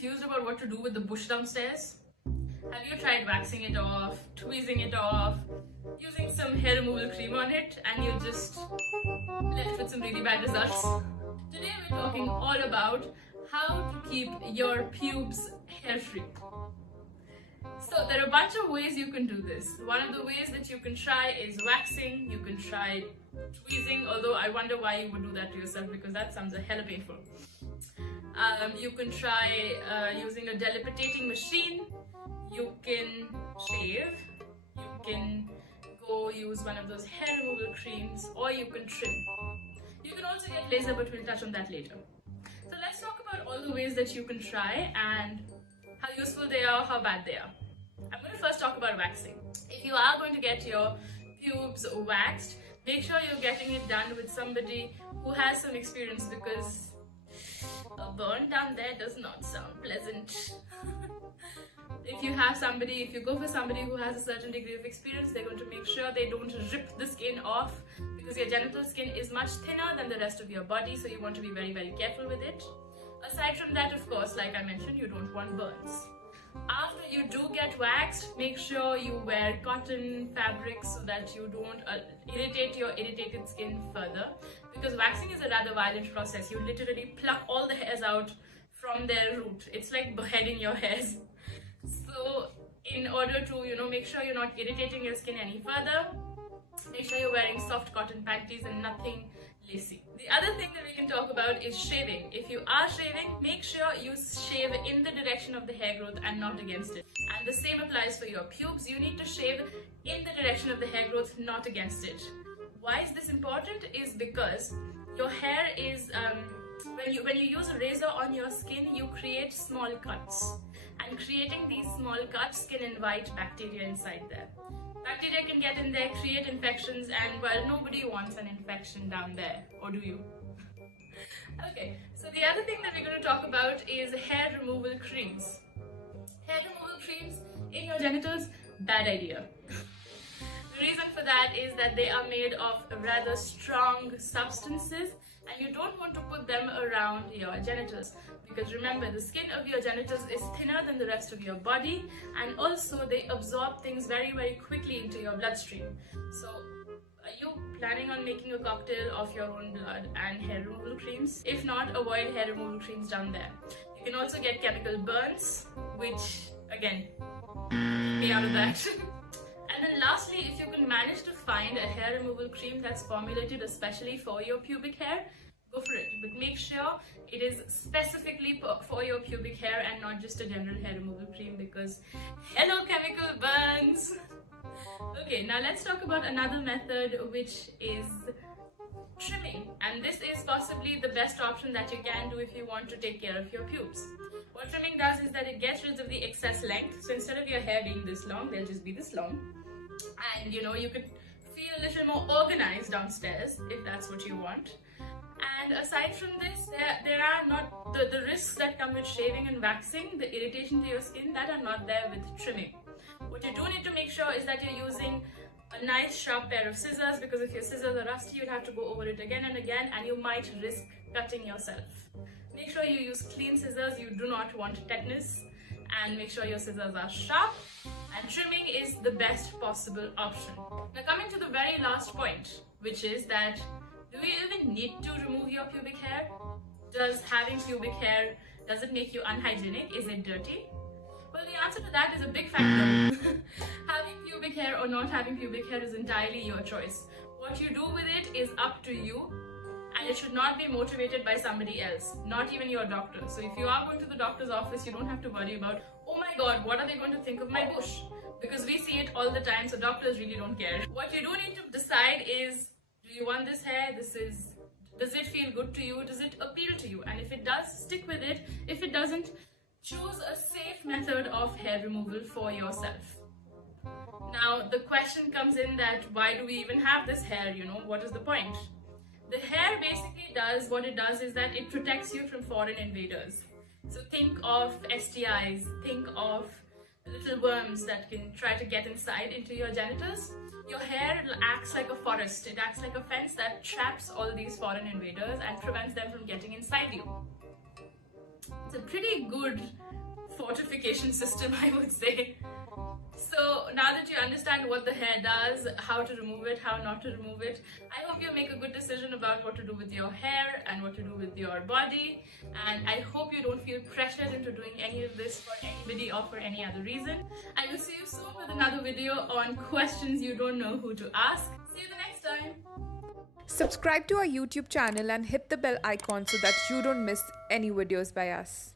confused about what to do with the bush downstairs? Have you tried waxing it off, tweezing it off, using some hair removal cream on it, and you're just left with some really bad results? Today we're talking all about how to keep your pubes hair-free. So there are a bunch of ways you can do this. One of the ways that you can try is waxing. You can try tweezing, although I wonder why you would do that to yourself, because that sounds a hella painful. You can try using a delipitating machine. You can shave. You can go use one of those hair removal creams, or you can trim. You can also get laser, but we'll touch on that later. So let's talk about all the ways that you can try and how useful they are, how bad they are. I'm going to first talk about waxing. If you are going to get your pubes waxed, make sure you're getting it done with somebody who has some experience, because a burn down there does not sound pleasant. If you go for somebody who has a certain degree of experience, they're going to make sure they don't rip the skin off, because your genital skin is much thinner than the rest of your body, so you want to be very, very careful with it. Aside from that, of course, like I mentioned, you don't want burns. After you do get waxed, make sure you wear cotton fabrics so that you don't irritate your irritated skin further, because waxing is a rather violent process. You literally pluck all the hairs out from their root. It's like beheading your hairs. So in order to, make sure you're not irritating your skin any further, make sure you're wearing soft cotton panties and nothing lacy. The other thing that we can talk about is shaving. If you are shaving, make sure you shave in the direction of the hair growth and not against it. And the same applies for your pubes. You need to shave in the direction of the hair growth, not against it. Why is this important? Is because your hair is, when you use a razor on your skin, you create small cuts. And creating these small cuts can invite bacteria inside there. Bacteria can get in there, create infections, and well, nobody wants an infection down there, or do you? Okay, so the other thing that we're going to talk about is hair removal creams. Hair removal creams in your genitals, bad idea. The reason for that is that they are made of rather strong substances, and you don't want to put them around your genitals, because remember, the skin of your genitals is thinner than the rest of your body, and also they absorb things very, very quickly into your bloodstream. So are you planning on making a cocktail of your own blood and hair removal creams? If not, avoid hair removal creams down there. You can also get chemical burns, which again, keep me out of that. And then lastly, if you can manage to find a hair removal cream that's formulated especially for your pubic hair, go for it. But make sure it is specifically for your pubic hair and not just a general hair removal cream, because hello chemical burns. Okay, now let's talk about another method, which is trimming. And this is possibly the best option that you can do if you want to take care of your pubes. What trimming does is that it gets rid of the excess length. So instead of your hair being this long, they'll just be this long. And you could feel a little more organized downstairs if that's what you want. And aside from this, there are not the risks that come with shaving and waxing, the irritation to your skin, that are not there with trimming. What you do need to make sure is that you're using a nice sharp pair of scissors, because if your scissors are rusty, you'll have to go over it again and again, and you might risk cutting yourself. Make sure you use clean scissors. You do not want tetanus, and make sure your scissors are sharp, and trimming is the best possible option. Now coming to the very last point, which is that do you even need to remove your pubic hair? Does having pubic hair, does it make you unhygienic? Is it dirty? Well, the answer to that is a big fat no. Having pubic hair or not having pubic hair is entirely your choice. What you do with it is up to you, and it should not be motivated by somebody else, not even your doctor. So if you are going to the doctor's office, you don't have to worry about, oh my god, what are they going to think of my bush? Because we see it all the time, so doctors really don't care. What you do need to decide is, do you want this hair? Does it feel good to you? Does it appeal to you? And if it does, stick with it. If it doesn't, choose a safe method of hair removal for yourself. Now, the question comes in that why do we even have this hair? What is the point? The hair basically what it does is that it protects you from foreign invaders. So think of STIs, think of little worms that can try to get inside into your genitals. Your hair acts like a forest. It acts like a fence that traps all these foreign invaders and prevents them from getting inside you. It's a pretty good fortification system, I would say. So now that you understand what the hair does, how to remove it, how not to remove it, I hope you make a good decision about what to do with your hair and what to do with your body. And I hope you don't feel pressured into doing any of this for anybody or for any other reason. I will see you soon with another video on questions you don't know who to ask. See you the next time. Subscribe to our YouTube channel and hit the bell icon so that you don't miss any videos by us.